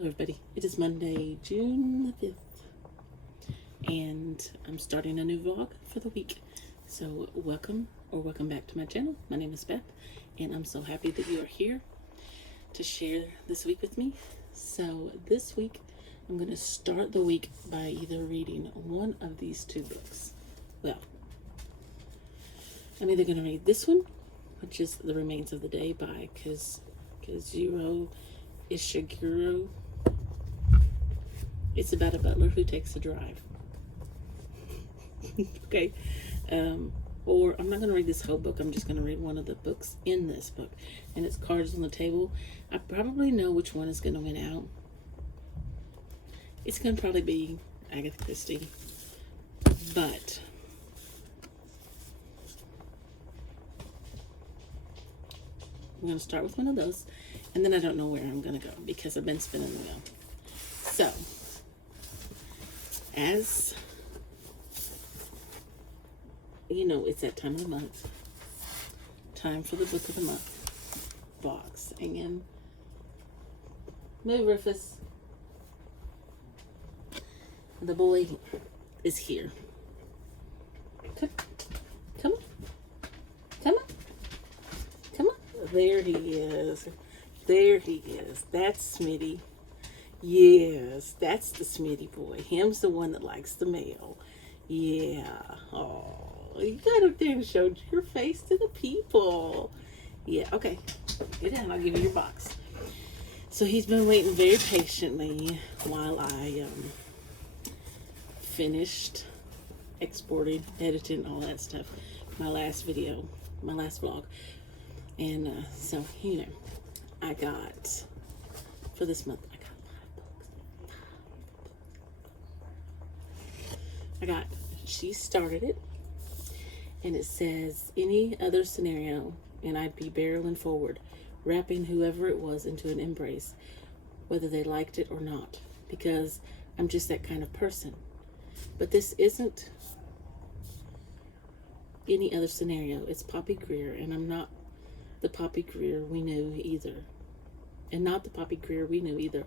Hello everybody, it is Monday, June the 5th, and I'm starting a new vlog for the week. So welcome back to my channel. My name is Beth, and I'm so happy that you are here to share this week with me. So this week, I'm going to start the week by either reading one of these two books. Well, I'm either going to read this one, which is The Remains of the Day by Kazuo Ishiguro. It's about a butler who takes a drive. Okay. Or I'm not going to read this whole book. I'm just going to read one of the books in this book. And it's Cards on the Table. I probably know which one is going to win out. It's going to probably be Agatha Christie. But I'm going to start with one of those. And then I don't know where I'm going to go because I've been spinning the wheel. So, as you know, it's that time of the month. Time for the book of the month box. And move, Rufus. The boy is here. Come on. Come on. Come on. There he is. There he is. That's Smitty. Yes, that's the Smitty boy. Him's the one that likes the mail. Yeah. Oh, you got up there and showed your face to the people. Yeah, okay. Get down. I'll give you your box. So he's been waiting very patiently while I finished exporting, editing, all that stuff. My last video, my last vlog. And so, you know, I got, for this month, she started it, and it says, any other scenario, and I'd be barreling forward, wrapping whoever it was into an embrace, whether they liked it or not, because I'm just that kind of person. But this isn't any other scenario. It's Poppy Greer, and I'm not the Poppy Greer we knew either. And not the Poppy Greer we knew either.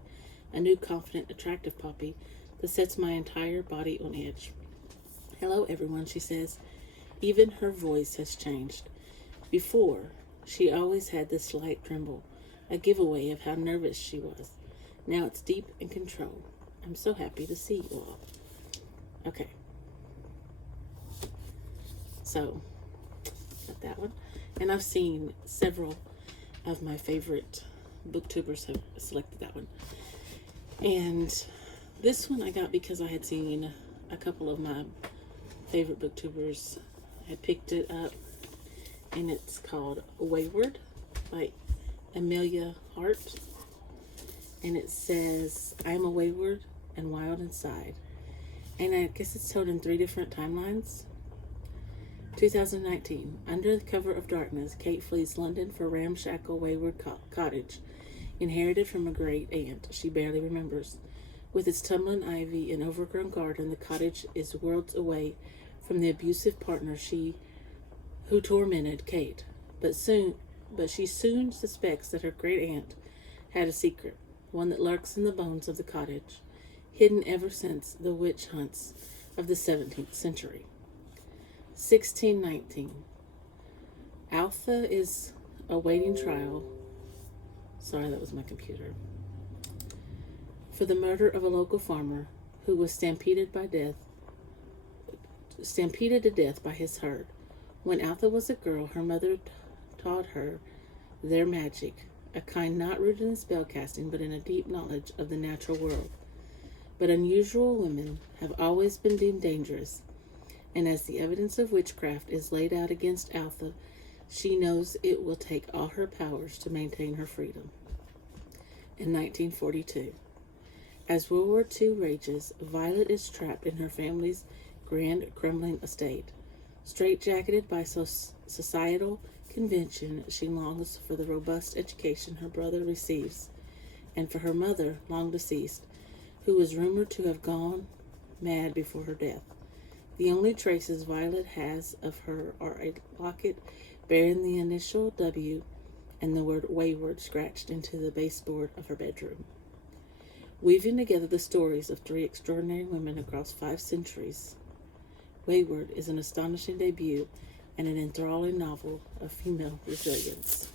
A new, confident, attractive Poppy that sets my entire body on edge. Hello, everyone, she says. Even her voice has changed. Before, she always had this slight tremble, a giveaway of how nervous she was. Now it's deep in control. I'm so happy to see you all. Okay. So, got that one. And I've seen several of my favorite booktubers have selected that one. And this one I got because I had seen a couple of my favorite booktubers had picked it up, and it's called Wayward by Amelia Hart, and it says, I'm a wayward and wild inside, and I guess it's told in 3 different timelines. 2019, under the cover of darkness, Kate flees London for ramshackle wayward cottage, inherited from a great aunt she barely remembers. With its tumbling ivy and overgrown garden, the cottage is worlds away from the abusive partner who tormented Kate. But she soon suspects that her great aunt had a secret, one that lurks in the bones of the cottage, hidden ever since the witch hunts of the 17th century. 1619. Altha is awaiting trial. Sorry, that was my computer. For the murder of a local farmer who was stampeded to death by his herd. When Altha was a girl, her mother taught her their magic, a kind not rooted in spellcasting, but in a deep knowledge of the natural world. But unusual women have always been deemed dangerous, and as the evidence of witchcraft is laid out against Altha, she knows it will take all her powers to maintain her freedom. In 1942, as World War II rages, Violet is trapped in her family's grand crumbling estate. Straitjacketed by societal convention, she longs for the robust education her brother receives, and for her mother, long deceased, who was rumored to have gone mad before her death. The only traces Violet has of her are a locket bearing the initial W and the word wayward scratched into the baseboard of her bedroom. Weaving together the stories of three extraordinary women across 5 centuries, Wayward is an astonishing debut and an enthralling novel of female resilience.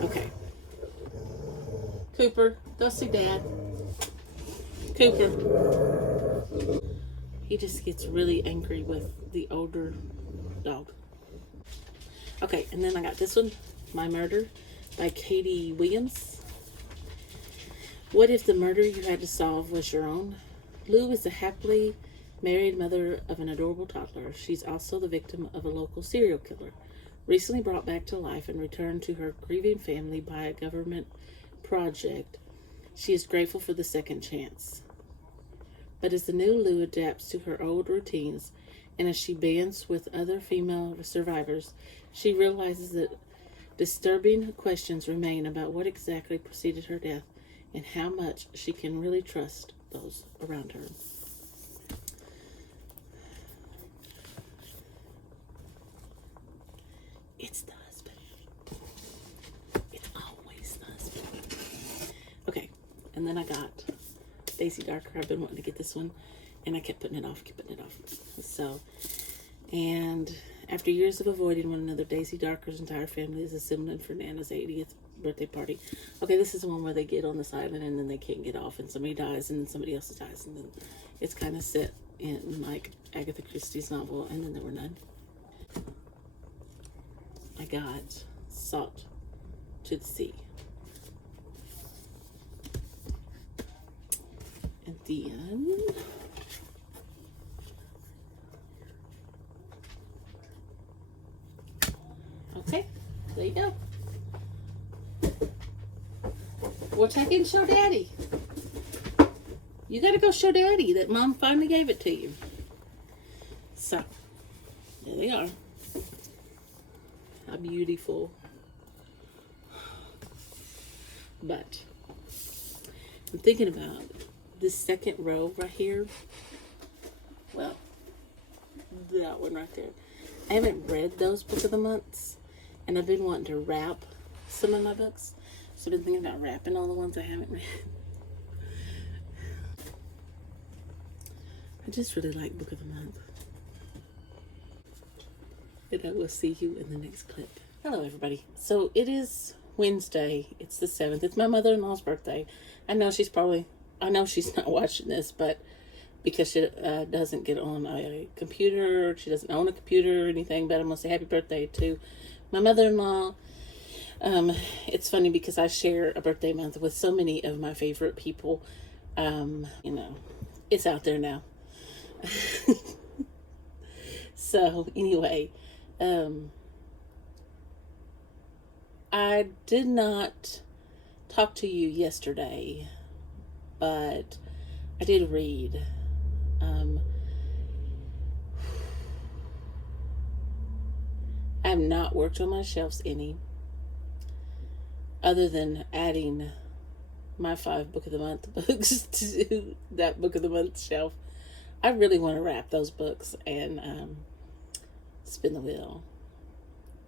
Okay. Cooper, go see Dad. Cooper. He just gets really angry with the older dog. Okay, and then I got this one, My Murder by Katie Williams. What if the murder you had to solve was your own? Lou is a happily married mother of an adorable toddler. She's also the victim of a local serial killer, recently brought back to life and returned to her grieving family by a government project. She is grateful for the second chance. But as the new Lou adapts to her old routines, and as she bands with other female survivors, she realizes that disturbing questions remain about what exactly preceded her death and how much she can really trust those around her. It's the husband. It's always the husband. Okay, and then I got Daisy Darker. I've been wanting to get this one, and I kept putting it off. So, and after years of avoiding one another, Daisy Darker's entire family is assembling for Nana's 80th birthday party. Okay, this is the one where they get on this island and then they can't get off, and somebody dies, and then somebody else dies, and then it's kind of set in like Agatha Christie's novel, and then there were none. I got Salt to the Sea. And then okay, there you go. Well, check in and show Daddy. You gotta go show Daddy that Mom finally gave it to you. So, there they are. How beautiful. But, I'm thinking about this second row right here. Well, that one right there. I haven't read those Book of the Months, and I've been wanting to wrap some of my books. So I've been thinking about wrapping all the ones I haven't read. I just really like Book of the Month. And I will see you in the next clip. Hello, everybody. So it is Wednesday. It's the 7th. It's my mother-in-law's birthday. I know she's not watching this, but because she doesn't get on a computer, she doesn't own a computer or anything, but I'm going to say happy birthday to my mother-in-law. It's funny because I share a birthday month with so many of my favorite people. It's out there now. So anyway, I did not talk to you yesterday, but I did read. I have not worked on my shelves any, other than adding my 5 Book of the Month books to that Book of the Month shelf. I really want to wrap those books and spin the wheel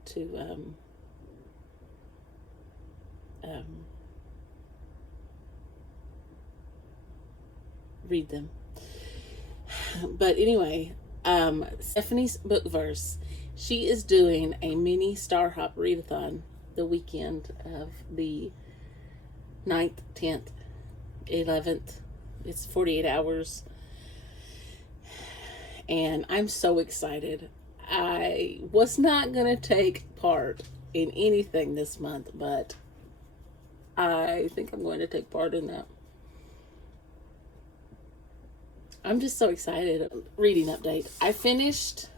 to read them. But anyway, Stephanie's book verse. She is doing a mini Star Hop Readathon the weekend of the 9th, 10th, 11th. It's 48 hours. And I'm so excited. I was not going to take part in anything this month, but I think I'm going to take part in that. I'm just so excited. Reading update. I finished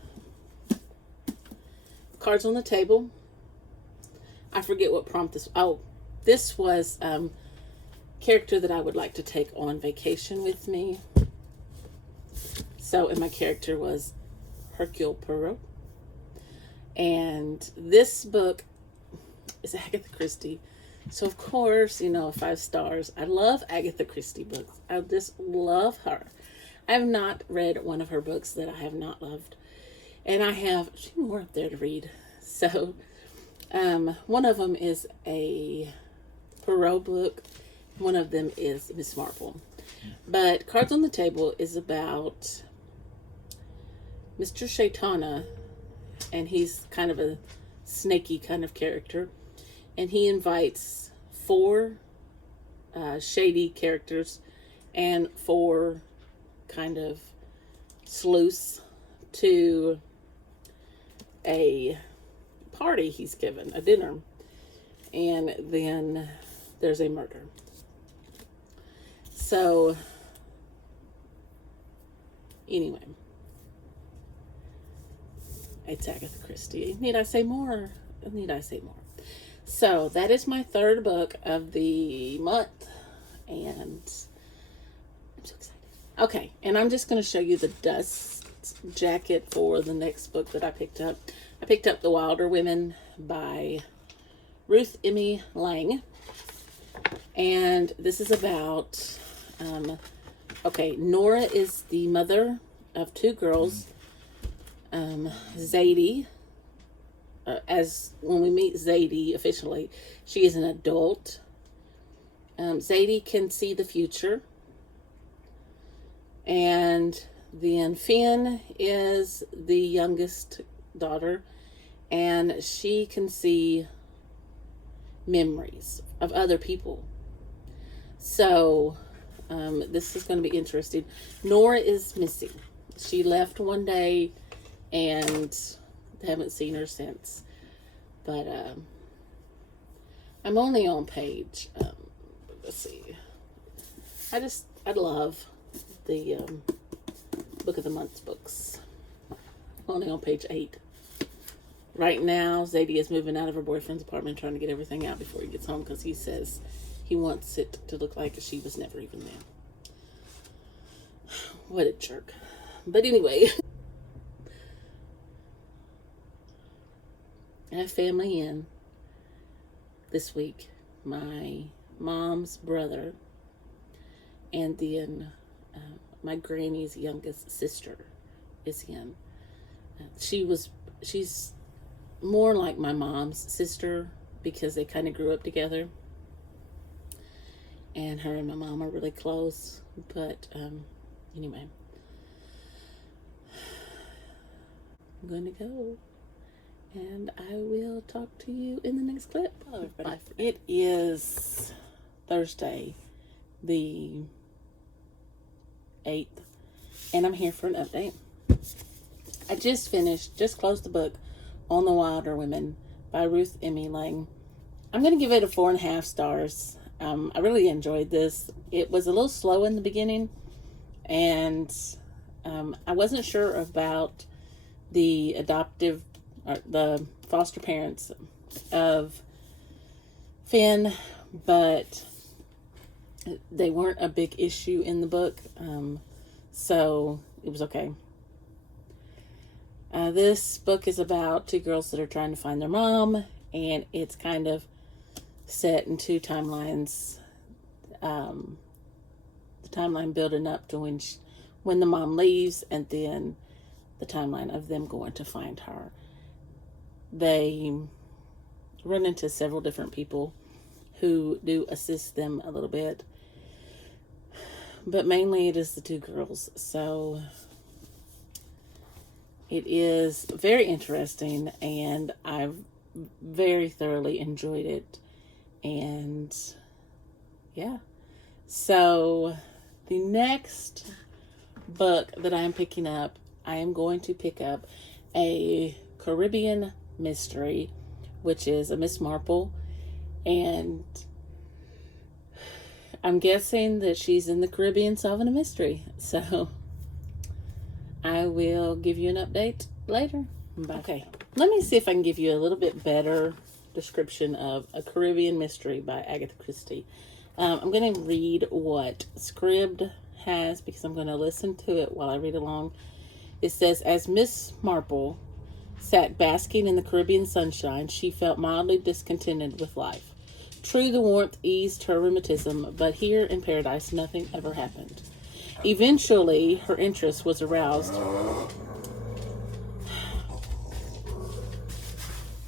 Cards on the Table. I forget what prompt this. Oh, this was character that I would like to take on vacation with me. So, and my character was Hercule Poirot. And this book is Agatha Christie. So, of course, 5 stars. I love Agatha Christie books. I just love her. I have not read one of her books that I have not loved. And I have 2 more up there to read. So, one of them is a Poirot book. One of them is Miss Marple. But Cards on the Table is about Mr. Shaitana, and he's kind of a snaky kind of character. And he invites 4 shady characters and 4 kind of sleuths to a party he's given, a dinner. And then there's a murder. So, anyway, it's Agatha Christie. Need I say more? Need I say more? So, that is my 3rd book of the month. And I'm so excited. Okay, and I'm just going to show you the dust jacket for the next book that I picked up. I picked up The Wilder Women by Ruth Emmy Lang. And this is about, Nora is the mother of 2 girls. Zadie, as when we meet Zadie officially, she is an adult. Zadie can see the future. And then Finn is the youngest daughter, and she can see memories of other people. So, this is going to be interesting. Nora is missing. She left one day, and haven't seen her since. But, I'm only on page, let's see. I love the, Book of the Month books. Only on page 8. Right now, Zadie is moving out of her boyfriend's apartment, trying to get everything out before he gets home, because he says he wants it to look like she was never even there. What a jerk. But anyway, I have family in this week. My mom's brother, and then my granny's youngest sister is in. She's more like my mom's sister because they kind of grew up together. And her and my mom are really close. But anyway, I'm going to go. And I will talk to you in the next clip. Hello, everybody. It is Thursday, the 8th, and I'm here for an update. I just closed the book On the Wilder Women by Ruth Emmy Lang. I'm going to give it a 4.5 stars. I really enjoyed this. It was a little slow in the beginning, and I wasn't sure about the the foster parents of Finn, but they weren't a big issue in the book, so it was okay. This book is about 2 girls that are trying to find their mom, and it's kind of set in 2 timelines. The timeline building up to when the mom leaves, and then the timeline of them going to find her. They run into several different people who do assist them a little bit, but mainly it is the 2 girls. So it is very interesting, and I've very thoroughly enjoyed it. And yeah, so the next book that I am picking up, I am going to pick up a Caribbean mystery, which is a Miss Marple, and I'm guessing that she's in the Caribbean solving a mystery. So I will give you an update later. Bye. Okay, let me see if I can give you a little bit better description of a Caribbean mystery by Agatha Christie. I'm going to read what Scribd has because I'm going to listen to it while I read along. It says, as Miss Marple sat basking in the Caribbean sunshine, she felt mildly discontented with life. True, the warmth eased her rheumatism, but here in paradise, nothing ever happened. Eventually, her interest was aroused.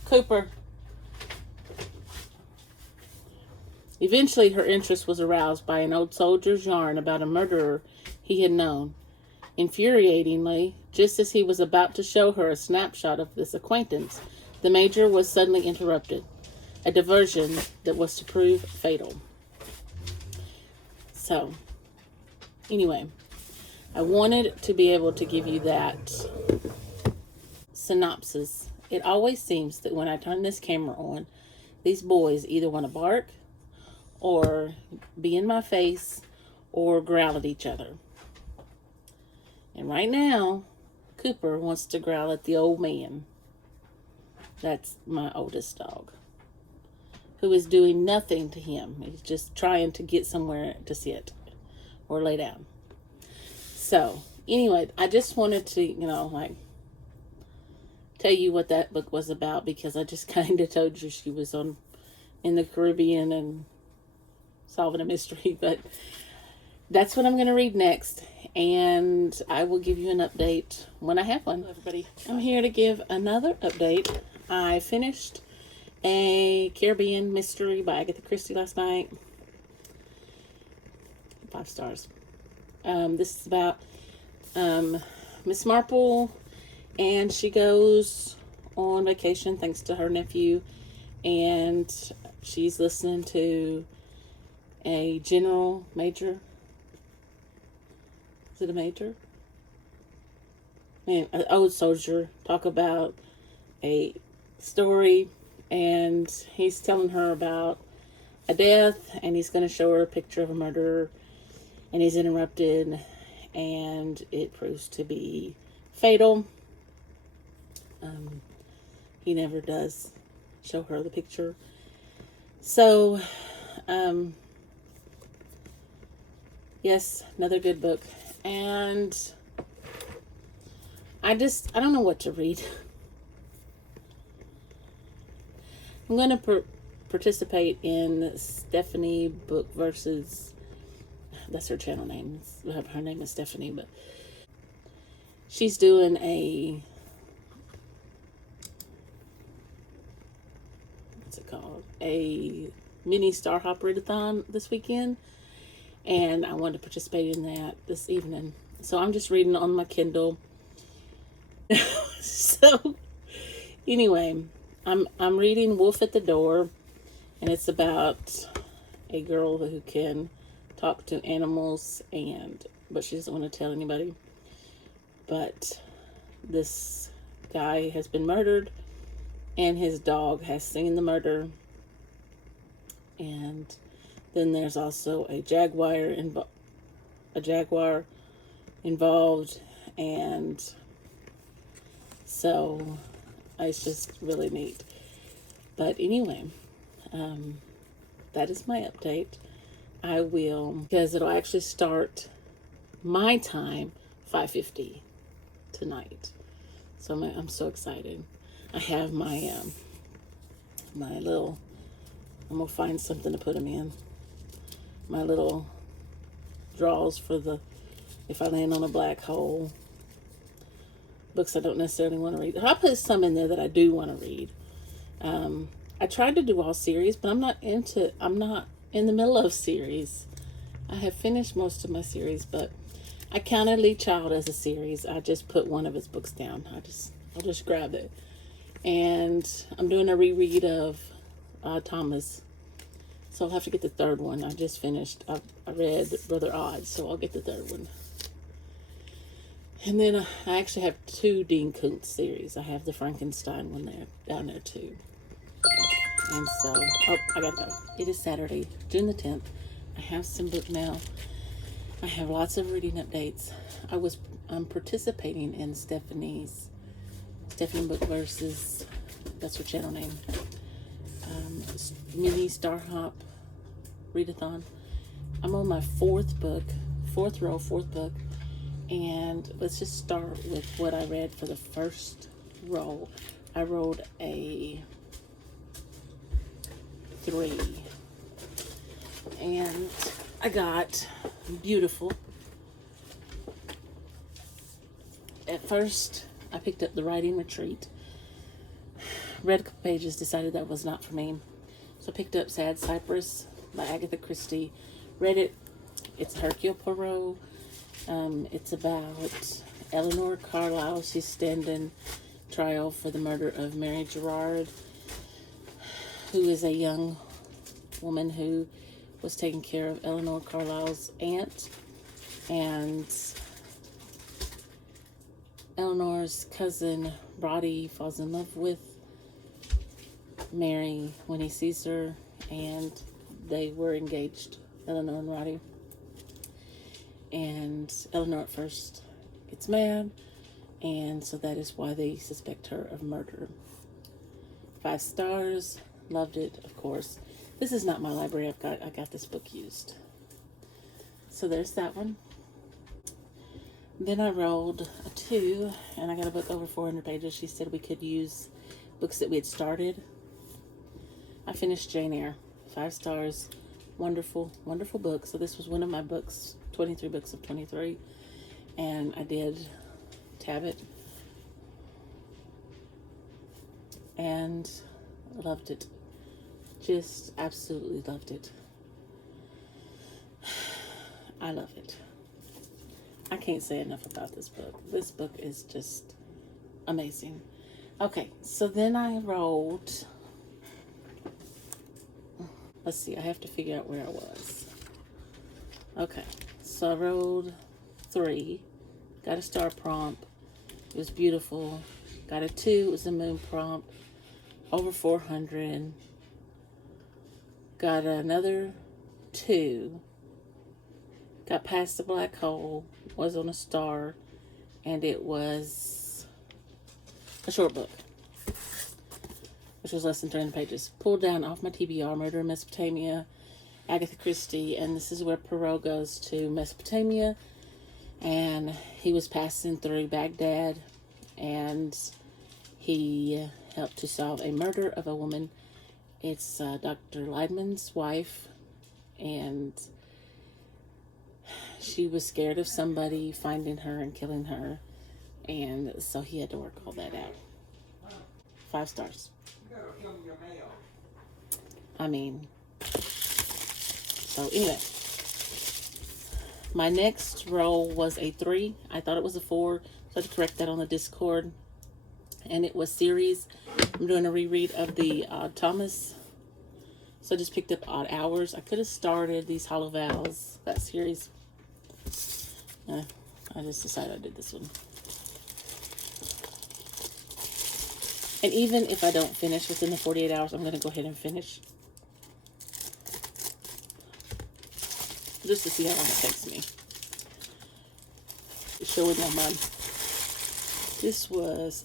Cooper. Eventually, her interest was aroused by an old soldier's yarn about a murderer he had known. Infuriatingly, just as he was about to show her a snapshot of this acquaintance, the Major was suddenly interrupted. A diversion that was to prove fatal. So, anyway, I wanted to be able to give you that synopsis. It always seems that when I turn this camera on, these boys either want to bark or be in my face or growl at each other. And right now, Cooper wants to growl at the old man. That's my oldest dog, who is doing nothing to him. He's just trying to get somewhere to sit or lay down. So, anyway, I just wanted to, tell you what that book was about, because I just kind of told you she was in the Caribbean and solving a mystery. But that's what I'm going to read next, and I will give you an update when I have one. Hello, everybody. I'm here to give another update. I finished a Caribbean mystery by Agatha Christie last night. 5 stars. This is about Miss Marple, and she goes on vacation thanks to her nephew, and she's listening to a major. Is it a major? Man, an old soldier talk about a story, and he's telling her about a death, and he's going to show her a picture of a murderer, and he's interrupted, and it proves to be fatal. He never does show her the picture. So, yes, another good book. And I don't know what to read. I'm going to participate in Stephanie Book versus, that's her channel name. Her name is Stephanie, but she's doing a, what's it called? A mini Star Hop Readathon this weekend. And I wanted to participate in that this evening. So I'm just reading on my Kindle. So anyway, I'm reading Wolf at the Door, and it's about a girl who can talk to animals, but she doesn't want to tell anybody. But this guy has been murdered, and his dog has seen the murder. And then there's also a jaguar involved, and so it's just really neat. But anyway, that is my update. I will, because it'll actually start my time 5:50 tonight. So I'm so excited. I have my my little, I'm gonna find something to put them in. My little drawers for if I land on a black hole. Books I don't necessarily want to read. I put some in there that I do want to read. I tried to do all series, but I'm not in the middle of series. I have finished most of my series, but I counted Lee Child as a series. I just put one of his books down. I'll just grab it. And I'm doing a reread of Thomas. So I'll have to get the third one. I just finished. I read Brother Odd, so I'll get the third one. And then I actually have 2 Dean Koontz series. I have the Frankenstein one down there too. And so, I gotta go. It is Saturday, June the 10th. I have some book mail. I have lots of reading updates. I'm participating in Stephanie Book versus, that's her channel name. Mini Star Hop Readathon. I'm on my 4th book, 4th book, and let's just start with what I read for the first roll. I rolled a 3, and I got Beautiful. At first, I picked up The Writing Retreat. Read a couple pages, decided that was not for me. So I picked up Sad Cypress. by Agatha Christie. Read it. It's Hercule Poirot. It's about Eleanor Carlisle. She's standing trial for the murder of Mary Gerard, who is a young woman who was taking care of Eleanor Carlisle's aunt. And Eleanor's cousin, Brodie, falls in love with Mary when he sees her, and they were engaged, Eleanor and Roddy. And Eleanor at first gets mad, and so that is why they suspect her of murder. 5 stars. Loved it, of course. This is not my library. I got this book used. So there's that one. Then I rolled a 2, and I got a book over 400 pages. She said we could use books that we had started. I finished Jane Eyre. 5 stars. Wonderful, wonderful book. So this was one of my books, 23 books of 23. And I did tab it. And loved it. Just absolutely loved it. I love it. I can't say enough about this book. This book is just amazing. Okay, so then I rolled... Let's see, I have to figure out where I was. Okay, so I rolled 3. Got a star prompt. It was beautiful. Got a 2. It was a moon prompt. Over 400. Got another 2. Got past the black hole. Was on a star. And it was a short book, which was less than 300 pages. Pulled down off my TBR, Murder in Mesopotamia, Agatha Christie, and this is where Poirot goes to Mesopotamia, and he was passing through Baghdad, and he helped to solve a murder of a woman. It's Dr. Leidman's wife, and she was scared of somebody finding her and killing her, and so he had to work all that out. 5 stars. I mean, so anyway, my next roll was a 3. I thought it was a 4, so I had to correct that on the Discord. And it was series. I'm doing a reread of the Thomas. So I just picked up Odd Hours. I could have started these Hollow Vows, that series. I just decided I did this one. And even if I don't finish within the 48 hours, I'm going to go ahead and finish. Just to see how long it takes me. Showing my mom. This was,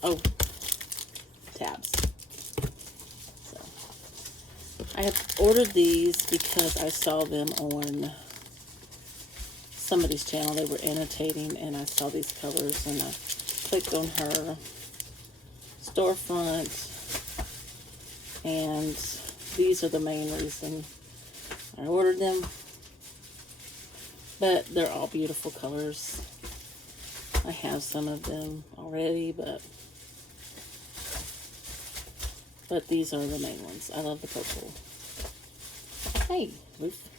tabs. So, I have ordered these because I saw them on somebody's channel. They were annotating, and I saw these colors, and I clicked on her storefront, and these are the main reason I ordered them. But they're all beautiful colors. I have some of them already, but these are the main ones. I love the purple. Hey, Ruth.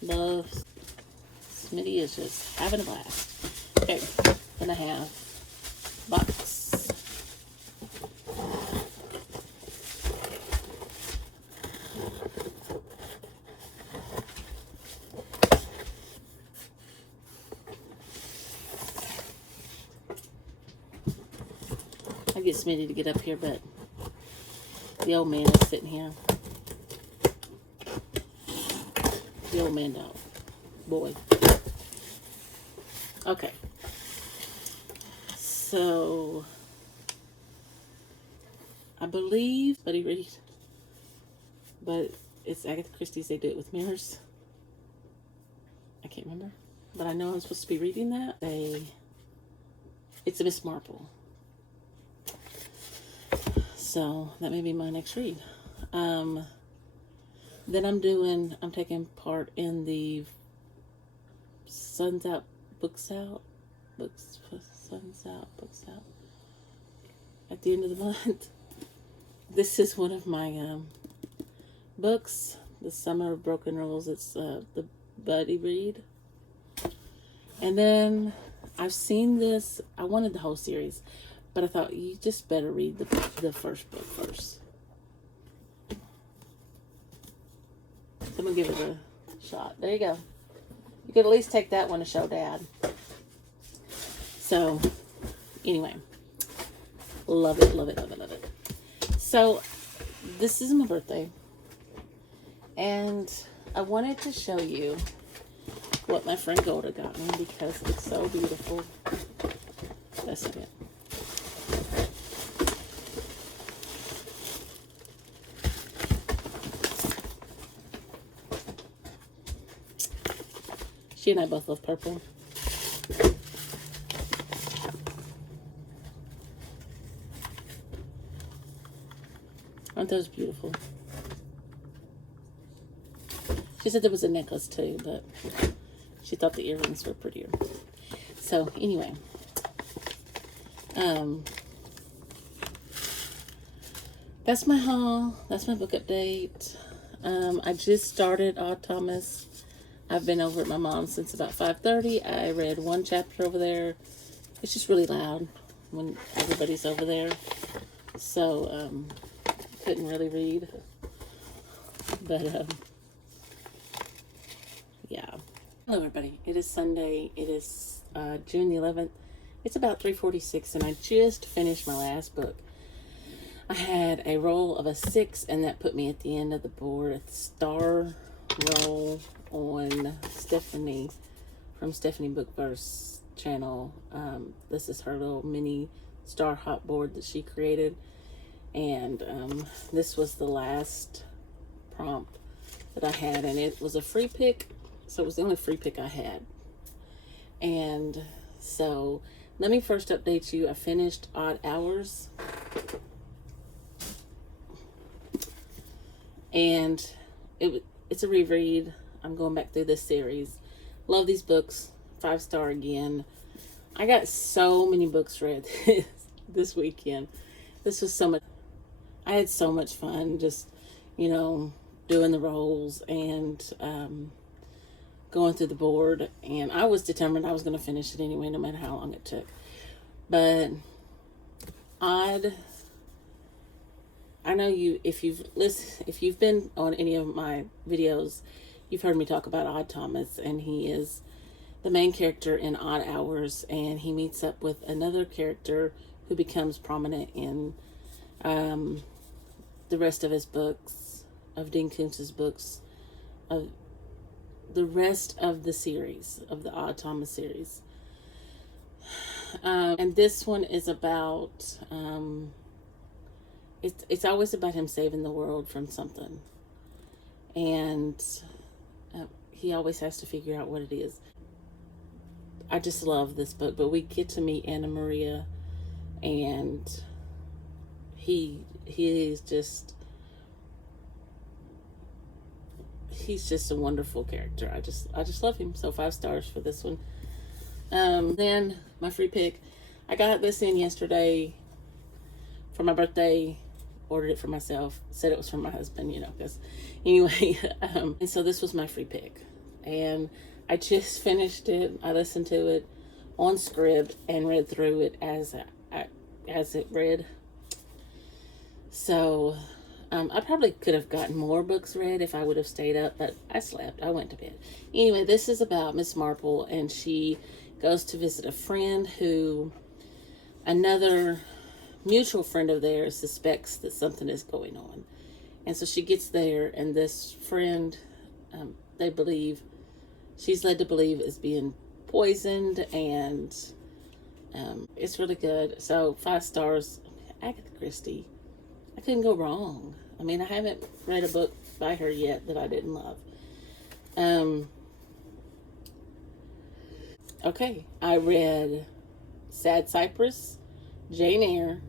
Love. Smitty is just having a blast. Okay, then I have box. I get Smitty to get up here, but the old man is sitting here. The old man dog. Boy. Okay. So, I believe, but it's Agatha Christie's They Do It With Mirrors. I can't remember. But I know I'm supposed to be reading that. It's a Miss Marple. So that may be my next read. Then I'm taking part in the Sun's Out, Books Out at the end of the month. This is one of my books. The Summer of Broken Rules. It's the Buddy Read. And then I've seen this. I wanted the whole series, but I thought you just better read the first book first. So I'm going to give it a shot. There you go. You could at least take that one to show Dad. So, anyway. Love it, love it, love it, love it. So, this is my birthday. And I wanted to show you what my friend Golda got me because it's so beautiful. That's it. She and I both love purple. Aren't those beautiful? She said there was a necklace too, but she thought the earrings were prettier. So anyway, that's my haul. That's my book update. I just started Odd Thomas. I've been over at my mom's since about 5:30. I read one chapter over there. It's just really loud when everybody's over there. So, couldn't really read. But, yeah. Hello, everybody. It is Sunday. It is June the 11th. It's about 3:46, and I just finished my last book. I had a roll of a 6, and that put me at the end of the board at the star roll on Stephanie from Stephanie Bookverse channel. This is her little mini Star Hop board that she created, and this was the last prompt that I had, and it was a free pick, so it was the only free pick I had. And so let me first update you. I finished Odd Hours, and it's a reread. I'm going back through this series. Love these books. 5-star again. I got so many books read this weekend. This was so much. I had so much fun just, doing the rolls and going through the board. And I was determined I was going to finish it anyway, no matter how long it took. But I know if you've been on any of my videos, you've heard me talk about Odd Thomas, and he is the main character in Odd Hours, and he meets up with another character who becomes prominent in the rest of his books, of Dean Koontz's books, of the rest of the series, of the Odd Thomas series. And this one is about, it's always about him saving the world from something. And he always has to figure out what it is. I just love this book, but we get to meet Anna Maria, and he's just a wonderful character. I just love him. So 5 stars for this one. Then my free pick, I got this in yesterday for my birthday. Ordered it for myself, said it was for my husband, because anyway, and so this was my free pick, and I just finished it. I listened to it on script and read through it as it read. So I probably could have gotten more books read if I would have stayed up, but I slept. I went to bed. Anyway, this is about Miss Marple, and she goes to visit a friend who another mutual friend of theirs suspects that something is going on. And so she gets there, and this friend, she's led to believe is being poisoned, and it's really good. So 5 stars. Agatha Christie. I couldn't go wrong. I mean, I haven't read a book by her yet that I didn't love. Okay, I read Sad Cypress, Jane Eyre,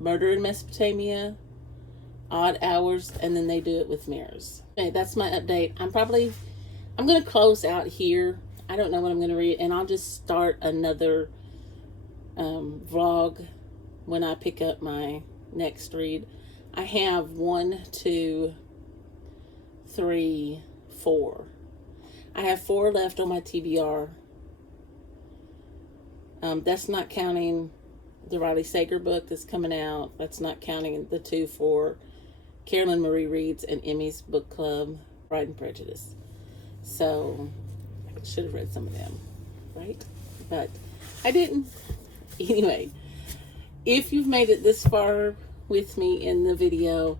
Murder in Mesopotamia, Odd Hours, and then They Do It with Mirrors. Okay, that's my update. I'm going to close out here. I don't know what I'm going to read, and I'll just start another vlog when I pick up my next read. I have 1, 2, 3, 4. I have 4 left on my TBR. That's not counting the Riley Sager book that's coming out. That's not counting the 2 for Carolyn Marie Reads and Emmy's book club, Pride and Prejudice. So I should have read some of them, right? But I didn't. Anyway, if you've made it this far with me in the video,